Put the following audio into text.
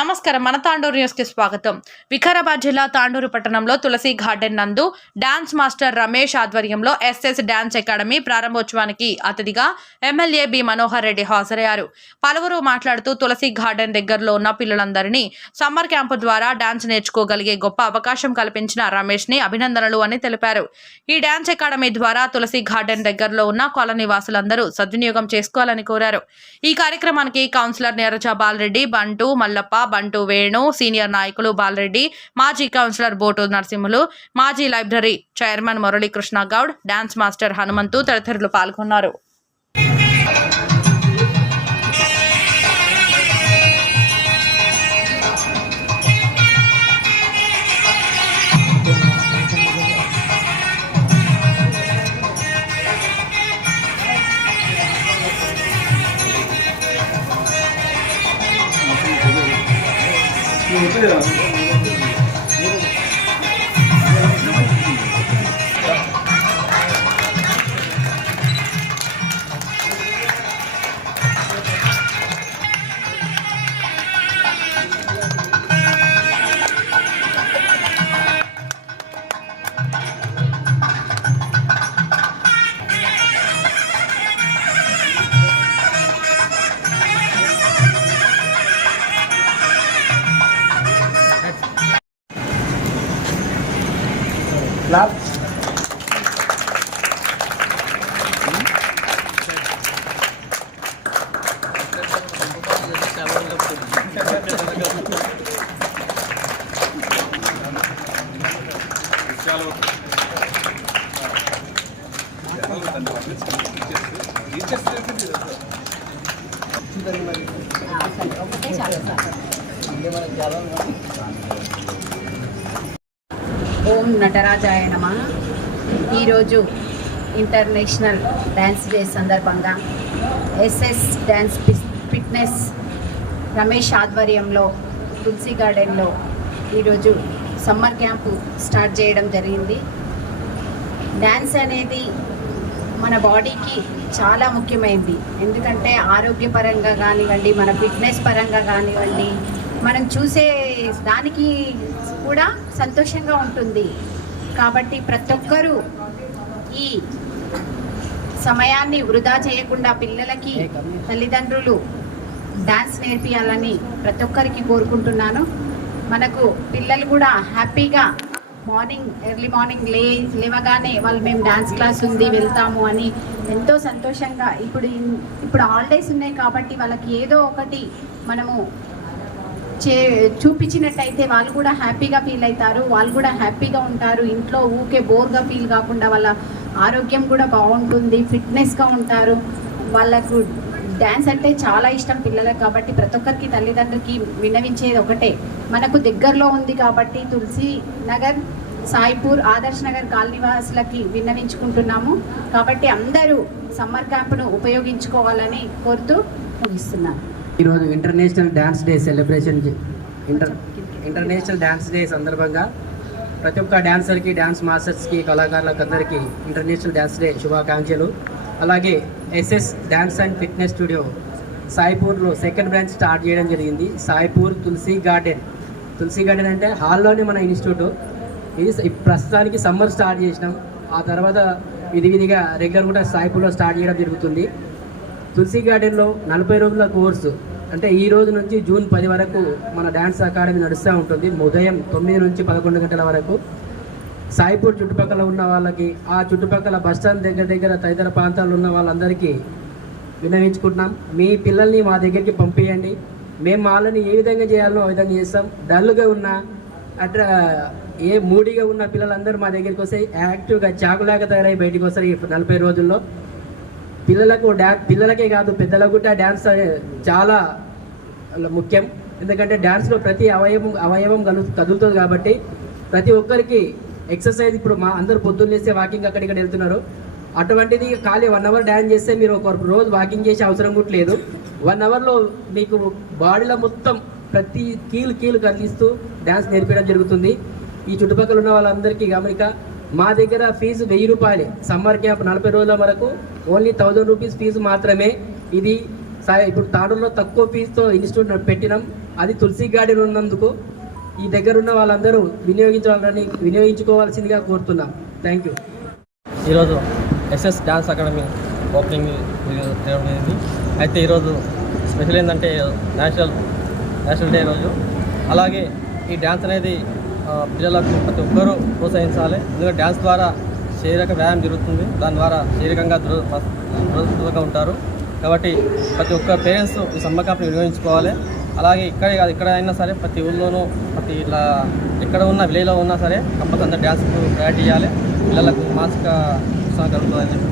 నమస్కారం. మన తాండూరు న్యూస్ కి స్వాగతం. వికారాబాద్ జిల్లా తాండూరు పట్టణంలో తులసి గార్డెన్ నందు డాన్స్ మాస్టర్ రమేష్ ఆధ్వర్యంలో ఎస్ఎస్ డాన్స్ అకాడమీ ప్రారంభోత్సవానికి అతిథిగా ఎమ్మెల్యే బి మనోహర్ రెడ్డి హాజరయ్యారు. పలువురు మాట్లాడుతూ తులసి గార్డెన్ దగ్గరలో ఉన్న పిల్లలందరినీ సమ్మర్ క్యాంపు ద్వారా డాన్స్ నేర్చుకోగలిగే గొప్ప అవకాశం కల్పించిన రమేష్ ని అభినందనలు అని తెలిపారు. ఈ డాన్స్ అకాడమీ ద్వారా తులసి గార్డెన్ దగ్గరలో ఉన్న కాలనీ వాసులందరూ సద్వినియోగం చేసుకోవాలని కోరారు. ఈ కార్యక్రమానికి కౌన్సిలర్ నీరజ బాలరెడ్డి, బంటు మల్లప్ప, బంటు వేణు, సీనియర్ నాయకులు బాలరెడ్డి, మాజీ కౌన్సిలర్ బోటు నరసింహులు, మాజీ library chairman Muralikrishna Goud, dance master Hanumanthu తదితరులు పాల్గొన్నారు. ఓం నటరాజాయ నమః. ఈరోజు ఇంటర్నేషనల్ డ్యాన్స్ డే సందర్భంగా ఎస్ఎస్ డ్యాన్స్ ఫిట్నెస్ రమేష్ ఆధ్వర్యంలో తులసి గార్డెన్లో ఈరోజు సమ్మర్ క్యాంపు స్టార్ట్ చేయడం జరిగింది. డ్యాన్స్ అనేది మన బాడీకి చాలా ముఖ్యమైనది. ఎందుకంటే ఆరోగ్యపరంగా కానివ్వండి, మన ఫిట్నెస్ పరంగా కానివ్వండి, మనం చూసే దానికి కూడా సంతోషంగా ఉంటుంది. కాబట్టి ప్రతి ఒక్కరూ ఈ సమయాన్ని వృధా చేయకుండా పిల్లలకి తల్లిదండ్రులు డాన్స్ నేర్పియాలని ప్రతి ఒక్కరికి కోరుకుంటున్నాను. మనకు పిల్లలు కూడా హ్యాపీగా ఎర్లీ మార్నింగ్ లేవగానే వాళ్ళు మేము డాన్స్ క్లాస్ ఉంది వెళ్తాము అని ఎంతో సంతోషంగా ఇప్పుడు హాలిడేస్ ఉన్నాయి కాబట్టి వాళ్ళకి ఏదో ఒకటి మనము చూపించినట్టయితే వాళ్ళు కూడా హ్యాపీగా ఫీల్ అవుతారు, వాళ్ళు కూడా హ్యాపీగా ఉంటారు. ఇంట్లో ఊకే బోర్గా ఫీల్ కాకుండా వాళ్ళ ఆరోగ్యం కూడా బాగుంటుంది, ఫిట్నెస్గా ఉంటారు. వాళ్ళకు డ్యాన్స్ అంటే చాలా ఇష్టం పిల్లలకు. కాబట్టి ప్రతి ఒక్కరికి తల్లిదండ్రులకి విన్నవించేది ఒకటే, మనకు దగ్గరలో ఉంది కాబట్టి తులసి నగర్, సాయిపూర్, ఆదర్శ్ నగర్ కాలనీవాసులకి విన్నవించుకుంటున్నాము. కాబట్టి అందరూ సమ్మర్ క్యాంపును ఉపయోగించుకోవాలని కోరుతూ ముగిస్తున్నాను. ఈరోజు international dance day international dance day సందర్భంగా ప్రతి ఒక్క డ్యాన్సర్కి, డ్యాన్స్ మాస్టర్స్కి, కళాకారులకు అందరికీ ఇంటర్నేషనల్ డ్యాన్స్ డే శుభాకాంక్షలు. అలాగే SS dance and fitness studio సాయిపూర్లో సెకండ్ బ్రాంచ్ స్టార్ట్ చేయడం జరిగింది. సాయిపూర్ తులసి గార్డెన్ అంటే హాల్లోనే మన ఇన్స్టిట్యూట్. ఇది ప్రస్తుతానికి సమ్మర్ స్టార్ట్ చేసినాం. ఆ తర్వాత విధిగా రెగ్యులర్ కూడా సాయిపూర్లో స్టార్ట్ చేయడం జరుగుతుంది. తులసి గార్డెన్లో 40 రోజుల కోర్సు, అంటే ఈ రోజు నుంచి జూన్ 10 వరకు మన డ్యాన్స్ అకాడమీ నడుస్తూ ఉంటుంది. ఉదయం 9 నుంచి 11 గంటల వరకు. సాయిపూర్ చుట్టుపక్కల ఉన్న వాళ్ళకి, ఆ చుట్టుపక్కల బస్టాండ్ దగ్గర తదితర ప్రాంతాల్లో ఉన్న వాళ్ళందరికీ విన్నవించుకుంటున్నాం, మీ పిల్లల్ని మా దగ్గరికి పంపించండి. మేము వాళ్ళని ఏ విధంగా చేయాలనో ఆ విధంగా చేస్తాం. డల్గా ఉన్న మూడీగా ఉన్న పిల్లలందరూ మా దగ్గరికి వస్తే యాక్టివ్గా చాకులాగా తయారై బయటకు వస్తారు. ఈ 40 రోజుల్లో పిల్లలకే కాదు పెద్దలకు కూడా డ్యాన్స్ చాలా ముఖ్యం. ఎందుకంటే డ్యాన్స్లో ప్రతి అవయవం కదులుతుంది కాబట్టి ప్రతి ఒక్కరికి ఎక్సర్సైజ్. ఇప్పుడు మా అందరూ పొద్దున్న చేస్తే వాకింగ్ అక్కడిక్కడ వెళ్తున్నారు. అటువంటిది ఖాళీ 1 అవర్ డ్యాన్స్ చేస్తే మీరు ఒక రోజు వాకింగ్ చేసే అవసరం కూడా లేదు. 1 అవర్లో మీకు బాడీలో మొత్తం ప్రతి కీలు కదిలిస్తూ డ్యాన్స్ నేర్పించడం జరుగుతుంది. ఈ చుట్టుపక్కల ఉన్న వాళ్ళందరికీ గమనిక, మా దగ్గర ఫీజు 1000 రూపాయలే. సమ్మర్ క్యాంప్ 40 రోజుల వరకు ఓన్లీ 1000 రూపీస్ ఫీజు మాత్రమే. ఇది ఇప్పుడు తాడూరులో తక్కువ ఫీజుతో ఇన్స్టిట్యూట్ పెట్టినాం. అది తులసి గార్డెన్ ఉన్నందుకు ఈ దగ్గర ఉన్న వాళ్ళందరూ వినియోగించుకోవాల్సిందిగా కోరుతున్నాం. Thank you. ఈరోజు ఎస్ఎస్ డ్యాన్స్ అకాడమీ ఓపెనింగ్ జరిగింది. అయితే ఈరోజు స్పెషల్ ఏంటంటే నేషనల్ డే రోజు. అలాగే ఈ డ్యాన్స్ అనేది పిల్లలకు ప్రతి ఒక్కరూ ప్రోత్సహించాలి. ఎందుకంటే డ్యాన్స్ ద్వారా శారీరక వ్యాయామం జరుగుతుంది. దాని ద్వారా శారీరకంగా దృఢంగా ఉంటారు. కాబట్టి ప్రతి ఒక్క పేరెంట్స్ ఈ సమ్మర్ క్యాంప్ని వినియోగించుకోవాలి. అలాగే ఇక్కడే కాదు, ఎక్కడ అయినా సరే ప్రతి ఊళ్ళోనూ ప్రతి ఇలా ఎక్కడ ఉన్న విలేజ్లో ఉన్నా సరే కంపల్సరీ డ్యాన్స్కు ప్రయారిటీ ఇవ్వాలి. పిల్లలకు మానసిక ఉత్సాహం కలుగుతుందని చెప్పి